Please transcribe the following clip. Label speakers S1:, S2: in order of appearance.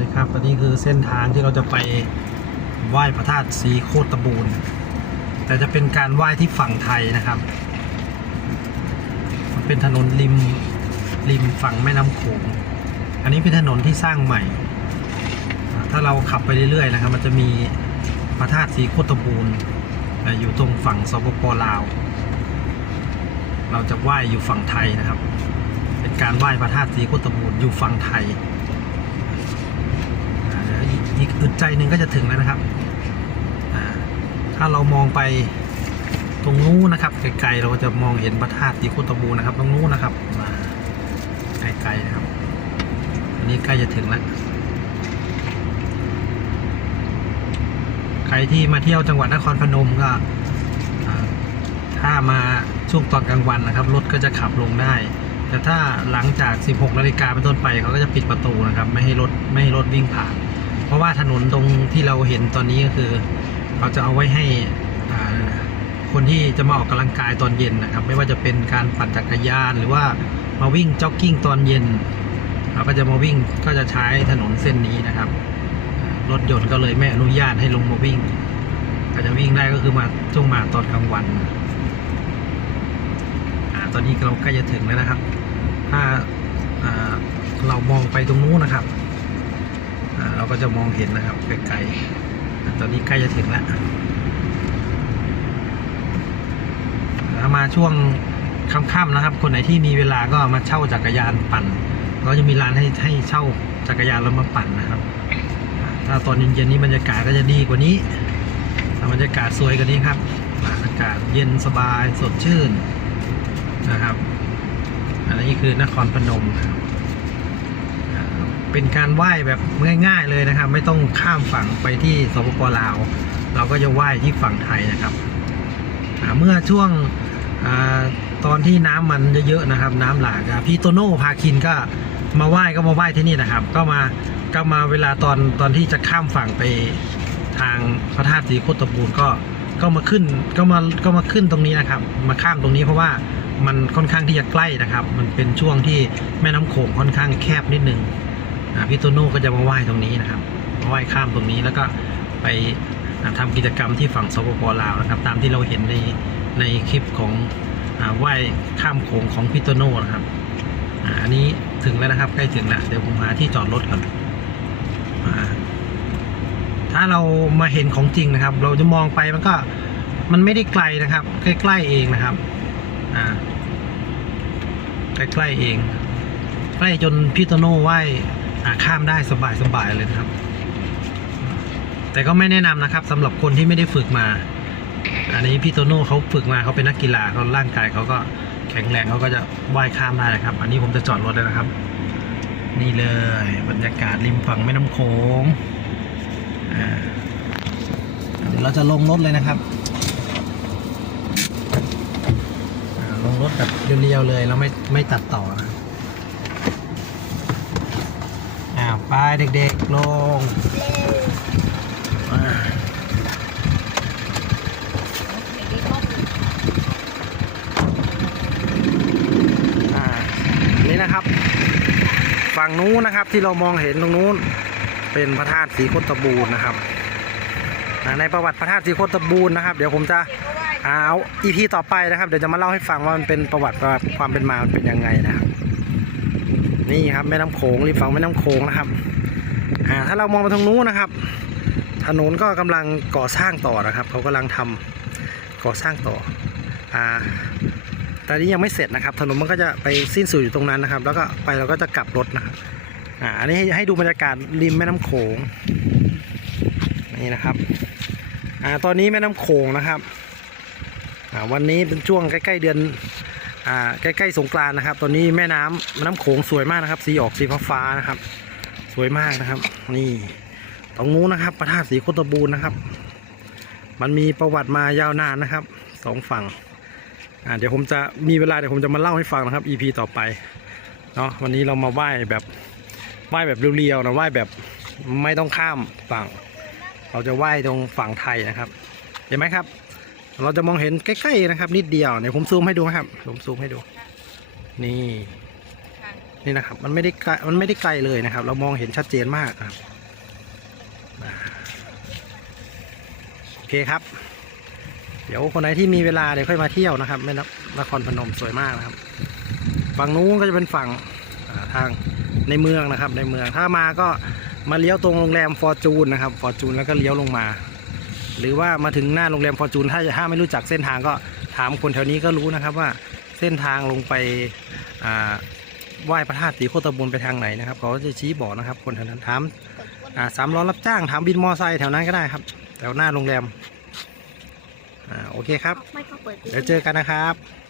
S1: ดีครับอันนี้คือเส้นทางที่เราจะไปไหว้พระธาตุสีโคตบูรณ์แต่จะเป็นการไหว้ที่ฝั่งไทยนะครับ มันเป็นถนนริมริมฝั่งแม่น้ำโขง อันนี้เป็นถนนที่สร้างใหม่ ถ้าเราขับไปเรื่อยๆนะครับ มันจะมีพระธาตุสีโคตบูรณ์อยู่ตรงฝั่งสปปลาว เราจะไหว้อยู่ฝั่งไทยนะครับ เป็นการไหว้พระธาตุสีโคตบูรณ์อยู่ฝั่งไทย กอึดใจหนึ่งก็จะถึงแล้วนะครับ ถ้าเรามองไปตรงนู้นนะครับไกลๆเราก็จะมองเห็นพระธาตุสีโคตบูนะครับ ตรงนู้นนะครับมาไกลๆนะครับอันนี้ใกล้จะถึงแล้วใครที่มาเที่ยวจังหวัดนครพนมก็ถ้ามาช่วงตอนกลางวันนะครับรถก็จะขับลงได้ แต่ถ้าหลังจาก 16 นาฬิกาเป็นต้นไปเขาก็จะปิดประตูนะครับ ไม่ให้รถไม่ให้รถวิ่งผ่าน เพราะว่าถนนตรงที่เราเห็นตอนนี้ก็คือเขาจะเอาไว้ให้คนที่จะมาออกกำลังกายตอนเย็นนะครับ ไม่ว่าจะเป็นการปั่นจักรยานหรือว่ามาวิ่งจ็อกกิ้งตอนเย็นเราก็จะมาวิ่งก็จะใช้ถนนเส้นนี้นะครับ รถยนต์ก็เลยไม่อนุญาตให้ลงมาวิ่งก็จะวิ่งได้ก็คือมาช่วงมาตอนกลางวันอตอนนี้เราใกล้จะถึงแล้วนะครับ ถ้าเรามองไปตรงนู้นนะครับ เราก็จะมองเห็นนะครับไกลๆตอนนี้ใกล้จะถึงแล้วถ้ามาช่วงค่ำๆนะครับ คนไหนที่มีเวลาก็มาเช่าจักรยานปั่นก็จะมีร้านให้ให้เช่าจักรยานแล้วมาปั่นนะครับ ถ้าตอนเย็นๆนี้บรรยากาศก็จะดีกว่านี้บรรยากาศสวยกว่านี้ครับอากาศเย็นสบายสดชื่นนะครับ อันนี้คือนครพนมครับ เป็นการไหว้แบบง่าย ๆเลยนะครับ ไม่ต้องข้ามฝั่งไปที่สปปลาว เราก็จะไหว้ที่ฝั่งไทยนะครับ เมื่อช่วงอตอนที่น้ำมันเยอะๆนะครับ น้ำหลากพี่โตโน่พาคินก็มาไหว้ก็มาไหว้ที่นี่นะครับ ก็มาก็มาเวลาตอนตอนที่จะข้ามฝั่งไปทางพระธาตุศรีโคตบูรก็ก็มาขึ้นก็มาก็มาขึ้นตรงนี้นะครับ มาข้ามตรงนี้เพราะว่ามันค่อนข้างที่จะใกล้นะครับ มันเป็นช่วงที่แม่น้ำโขงค่อนข้างแคบนิดนึง พี่โตโน่ก็จะมาไหว้ตรงนี้นะครับมาไหว้ข้ามตรงนี้แล้วก็ไปอ่าทำกิจกรรมที่ฝั่งสปปลาวนะครับ ตามที่เราเห็นในในคลิปของไหว้ข้ามโขงของพี่โตโน่นะครับอันนี้ถึงแล้วนะครับใกล้ถึงแล้วเดี๋ยวผมหาที่จอดรถก่อนถ้าเรามาเห็นของจริงนะครับ เราจะมองไปมันก็มันไม่ได้ไกลนะครับ ใกล้ๆเองนะครับอ่าใกล้ๆเอง ใกล้จนพี่โตโน่ว่ายอ่า ข้ามได้สบายๆเลยครับ แต่ก็ไม่แนะนำนะครับสำหรับคนที่ไม่ได้ฝึกมา อันนี้พี่โตโน่เขาฝึกมาเขาเป็นนักกีฬาเขาร่างกายเขาก็แข็งแรงเขาก็จะว่ายข้ามได้นะครับ อันนี้ผมจะจอดรถเลยนะครับ นี่เลย บรรยากาศริมฝั่งแม่น้ำโขงเดี๋ยวเราจะลงรถเลยนะครับลงรถแบบเรียวๆเลยแล้วไม่ไม่ตัดต่อนะครับอ้าว ไปเด็กๆลงอ่าอ่านี่นะครับ ฝั่งนู้นนะครับที่เรามองเห็นตรงนู้น เป็นพระธาตุศรีโคตบูรณ์นะครับ ในประวัติพระธาตุศรีโคตบูรณ์นะครับ เดี๋ยวผมจะเอาอีพีต่อไปนะครับ เดี๋ยวจะมาเล่าให้ฟังว่ามันเป็นประวัติความเป็นมามันเป็นยังไงนะครับ นี่ครับแม่น้ำโขงริมฝั่งแม่น้ำโขงนะครับอ่าถ้าเรามองไปทางนู้นนะครับ ถนนก็กำลังก่อสร้างต่อนะครับเขากำลังทำก่อสร้างต่ออ่าแต่นี้ยังไม่เสร็จนะครับ ถนนมันก็จะไปสิ้นสุดอยู่ตรงนั้นนะครับ แล้วก็ไปเราก็จะกลับรถนะครับอ่าอันนี้ให้ให้ดูบรรยากาศริมแม่น้ำโขงนี่นะครับอ่าตอนนี้แม่น้ำโขงนะครับอ่าวันนี้เป็นช่วงใกล้ ๆ เดือน ใกล้ๆสงกรานต์นะครับ ตอนนี้แม่น้ำแม่น้ำโขงสวยมากนะครับ สีออกสีฟ้าๆนะครับ สวยมากนะครับ นี่ตรงนู้นนะครับพระธาตุสีโคตบูรณ์นะครับ มันมีประวัติมายาวนานนะครับสองฝั่งเดี๋ยวผมจะมีเวลาเดี๋ยวผมจะมาเล่าให้ฟังนะครับ EP ต่อไปเนาะวันนี้เรามาไหว้แบบไหว้แบบเรียวๆนะไหว้แบบไม่ต้องข้ามฝั่ง เราจะไหว้ตรงฝั่งไทยนะครับ เห็นไหมครับ เราจะมองเห็นใกล้ๆนะครับ นิดเดียวเดี๋ยผมซูมให้ดูครับผมซูมให้ดู นี่นี่นะครับ มันไม่ได้ไกลมันไม่ได้ไกลเลยนะครับ เรามองเห็นชัดเจนมากครับโอเคครับ เดี๋ยวคนไหนที่มีเวลาเดี๋ยวค่อยมาเที่ยวนะครับแม่นนครพนมสวยมากนะครับ ฝั่งนู้นก็จะเป็นฝั่งทางในเมืองนะครับ ในเมืองถ้ามาก็มาเลี้ยวตรงโรงแรมฟอร์จูนนะครับฟอร์จูนแล้วก็เลี้ยวลงมา หรือว่ามาถึงหน้าโรงแรมฟอร์จูนถ้าถ้าไม่รู้จักเส้นทางก็ถามคนแถวนี้ก็รู้นะครับว่าเส้นทางลงไปอ่าไหว้พระธาตุสีโคตบุญไปทางไหนนะครับเขาจะชี้บอกนะครับ คนแถวนั้นถามอ่าสามล้อรับจ้างถามบินมอไซค์แถวนั้นก็ได้ครับ แถวหน้าโรงแรมอ่าโอเคครับ
S2: ไม่เขาเปิด
S1: เดี๋ยวเจอกันนะครับ
S2: เ